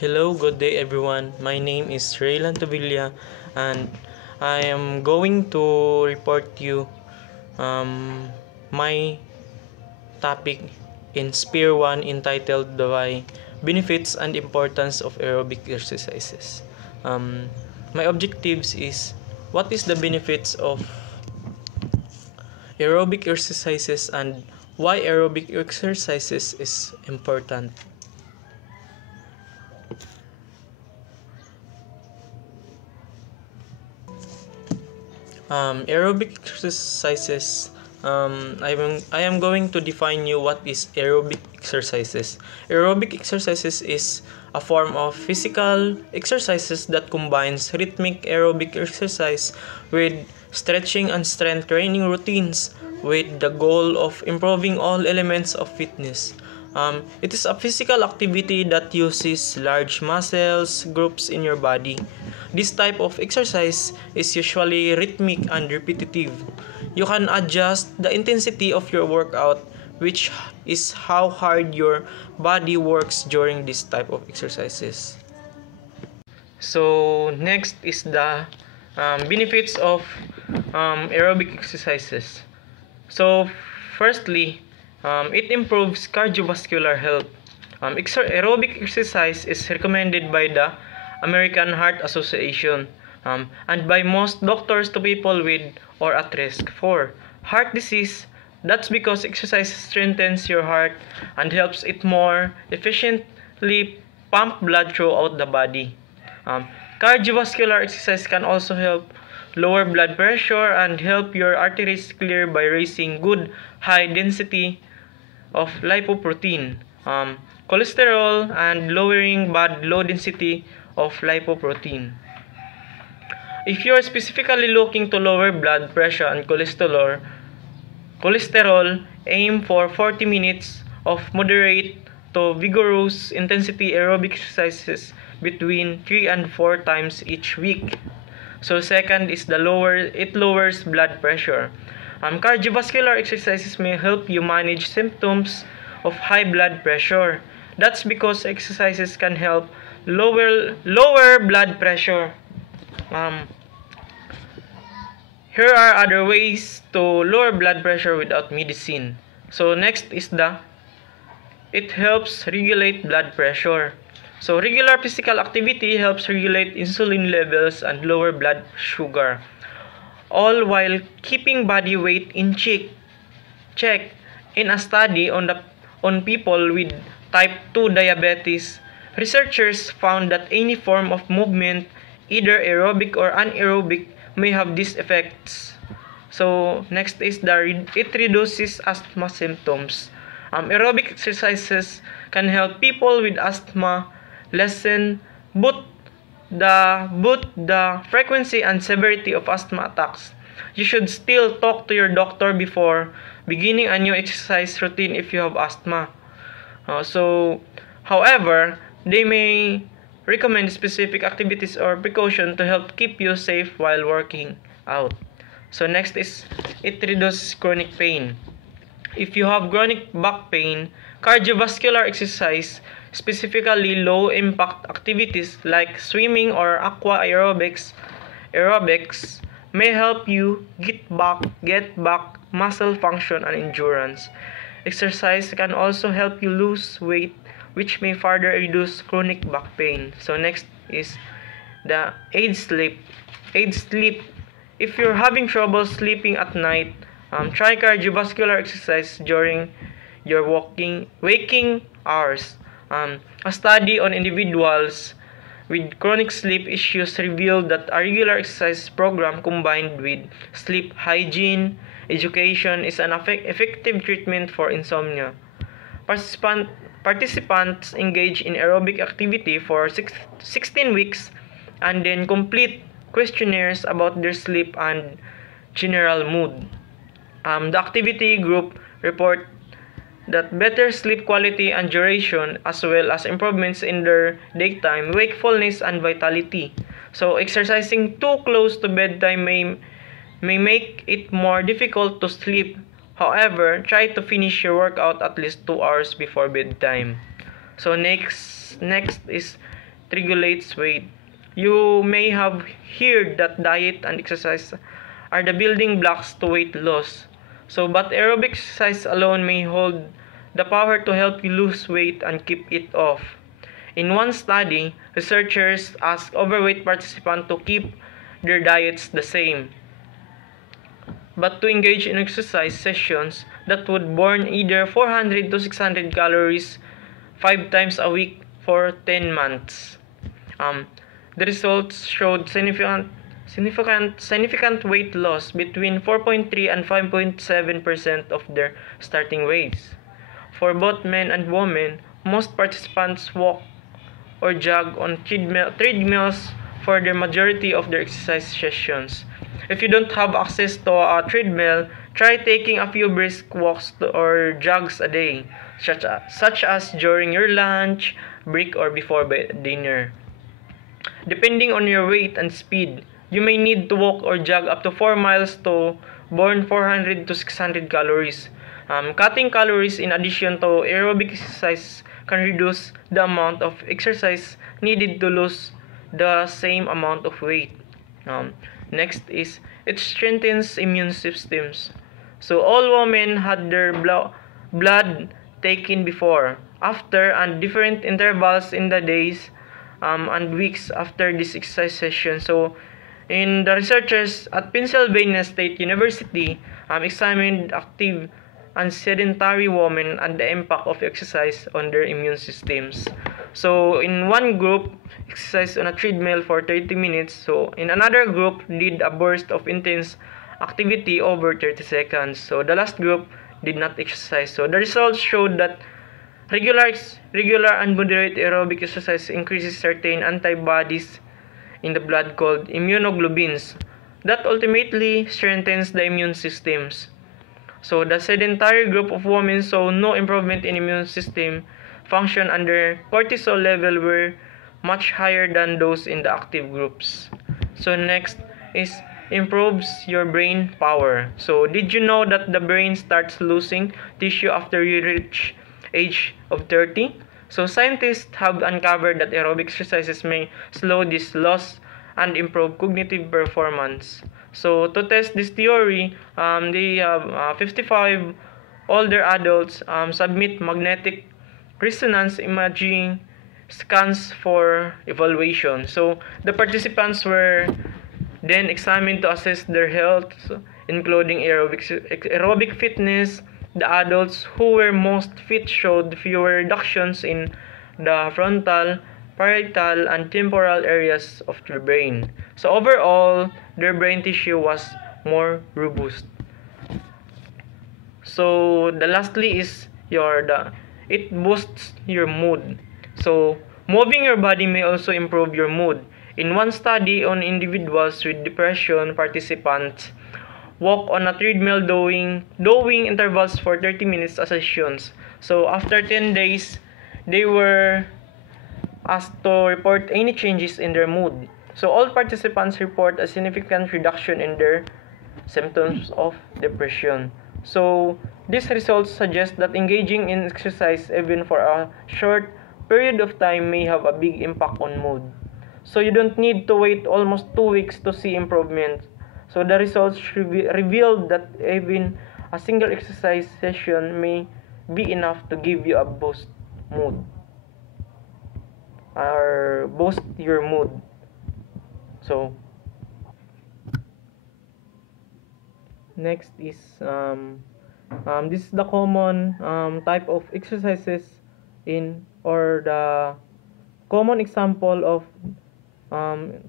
Hello, good day everyone. My name is Raylan Tobilla and I am going to report you um, my topic in Spear 1 entitled The Why Benefits and Importance of Aerobic Exercises. My objectives is what is the benefits of aerobic exercises and why aerobic exercises is important. Aerobic exercises. I am going to define you what is aerobic exercises. Aerobic exercises is a form of physical exercises that combines rhythmic aerobic exercise with stretching and strength training routines with the goal of improving all elements of fitness. It is a physical activity that uses large muscles groups in your body. This type of exercise is usually rhythmic and repetitive. You can adjust the intensity of your workout, which is how hard your body works during this type of exercises. So next is the benefits of aerobic exercises. So firstly, it improves cardiovascular health. Aerobic exercise is recommended by the American Heart Association and by most doctors to people with or at risk for heart disease. That's because exercise strengthens your heart and helps it more efficiently pump blood throughout the body. Um, Cardiovascular exercise can also help lower blood pressure and help your arteries clear by raising good high density of lipoprotein, cholesterol, and lowering bad low density of lipoprotein. If you are specifically looking to lower blood pressure and cholesterol, aim for 40 minutes of moderate to vigorous intensity aerobic exercises between 3 and 4 times each week. So second is it lowers blood pressure. Cardiovascular exercises may help you manage symptoms of high blood pressure. That's because exercises can help lower blood pressure. Here are other ways to lower blood pressure without medicine. So next is it helps regulate blood pressure. So regular physical activity helps regulate insulin levels and lower blood sugar, all while keeping body weight in check. In a study on people with type 2 diabetes, researchers found that any form of movement, either aerobic or anaerobic, may have these effects. So next is it reduces asthma symptoms. Aerobic exercises can help people with asthma lessen both the frequency and severity of asthma attacks. You should still talk to your doctor before beginning a new exercise routine if you have asthma. However, they may recommend specific activities or precaution to help keep you safe while working out. So next is it reduces chronic pain. If you have chronic back pain, cardiovascular exercise, specifically low impact activities like swimming or aqua aerobics may help you get back muscle function and endurance. Exercise can also help you lose weight, which may further reduce chronic back pain. So next is the aid sleep. If you're having trouble sleeping at night, try cardiovascular exercise during your waking hours. A study on individuals with chronic sleep issues revealed that a regular exercise program combined with sleep hygiene education is an effective treatment for insomnia. Participants engage in aerobic activity for 16 weeks and then complete questionnaires about their sleep and general mood. The activity group report that better sleep quality and duration as well as improvements in their daytime wakefulness and vitality. So exercising too close to bedtime may make it more difficult to sleep. However, try to finish your workout at least 2 hours before bedtime. So next is regulates weight. You may have heard that diet and exercise are the building blocks to weight loss. So, but aerobic exercise alone may hold the power to help you lose weight and keep it off. In one study, researchers asked overweight participants to keep their diets the same, but to engage in exercise sessions that would burn either 400 to 600 calories 5 times a week for 10 months. The results showed significant weight loss between 4.3 and 5.7% of their starting weights. For both men and women, most participants walk or jog on treadmills for the majority of their exercise sessions. If you don't have access to a treadmill, try taking a few brisk walks or jogs a day, such as during your lunch break or before dinner. Depending on your weight and speed, you may need to walk or jog up to 4 miles to burn 400 to 600 calories. Cutting calories in addition to aerobic exercise can reduce the amount of exercise needed to lose the same amount of weight. Next is, it strengthens immune systems. So all women had their blood taken before, after, and different intervals in the days and weeks after this exercise session. So in the researchers at Pennsylvania State University examined active and sedentary women and the impact of exercise on their immune systems. So in one group, exercise on a treadmill for 30 minutes. So in another group, did a burst of intense activity over 30 seconds. So the last group did not exercise. So the results showed that regular and moderate aerobic exercise increases certain antibodies in the blood called immunoglobulins that ultimately strengthens the immune systems. So the sedentary group of women saw no improvement in immune system function, and their cortisol level were much higher than those in the active groups. So next is improves your brain power. So did you know that the brain starts losing tissue after you reach age of 30? So scientists have uncovered that aerobic exercises may slow this loss and improve cognitive performance. So to test this theory, they have 55 older adults submit magnetic resonance imaging scans for evaluation. So the participants were then examined to assess their health, including aerobic fitness. The adults who were most fit showed fewer reductions in the frontal, parietal, and temporal areas of the brain. So overall, their brain tissue was more robust. So the lastly is it boosts your mood. So moving your body may also improve your mood. In one study on individuals with depression, participants walk on a treadmill doing intervals for 30 minutes a sessions. So after 10 days, they were asked to report any changes in their mood. So all participants report a significant reduction in their symptoms of depression. So these results suggest that engaging in exercise even for a short period of time may have a big impact on mood. So you don't need to wait almost 2 weeks to see improvement. So the results revealed that even a single exercise session may be enough to give you a boost your mood. So next is this is the common type of exercises or the common example of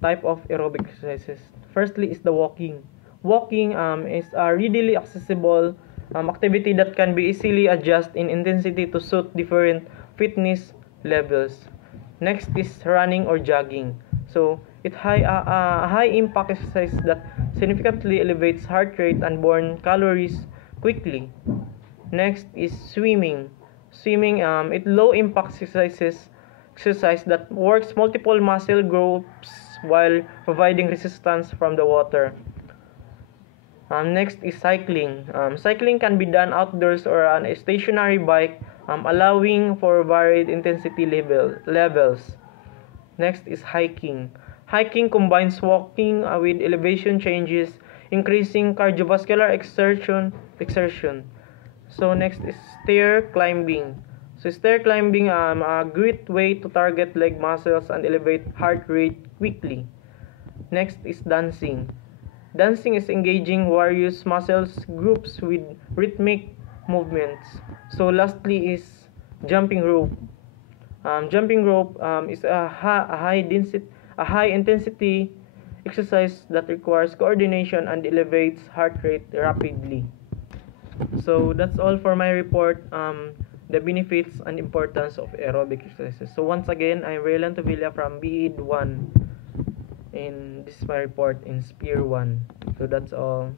type of aerobic exercises. Firstly is the walking. Walking is a readily accessible activity that can be easily adjusted in intensity to suit different fitness levels. Next is running or jogging. So it a high impact exercise that significantly elevates heart rate and burn calories quickly. Next is swimming. Swimming it low impact exercise that works multiple muscle groups while providing resistance from the water. Next is cycling. Cycling can be done outdoors or on a stationary bike, allowing for varied intensity levels. Next is hiking. Hiking combines walking with elevation changes, increasing cardiovascular exertion. So next is stair climbing. So stair climbing a great way to target leg muscles and elevate heart rate quickly. Next is dancing. Dancing is engaging various muscles groups with rhythmic movements. So lastly is jumping rope. Jumping rope is a high intensity exercise that requires coordination and elevates heart rate rapidly. So that's all for my report. The benefits and importance of aerobic exercises. So once again, I'm Raylan Tavilla from BED 1, and this is my report in Spear 1. So that's all.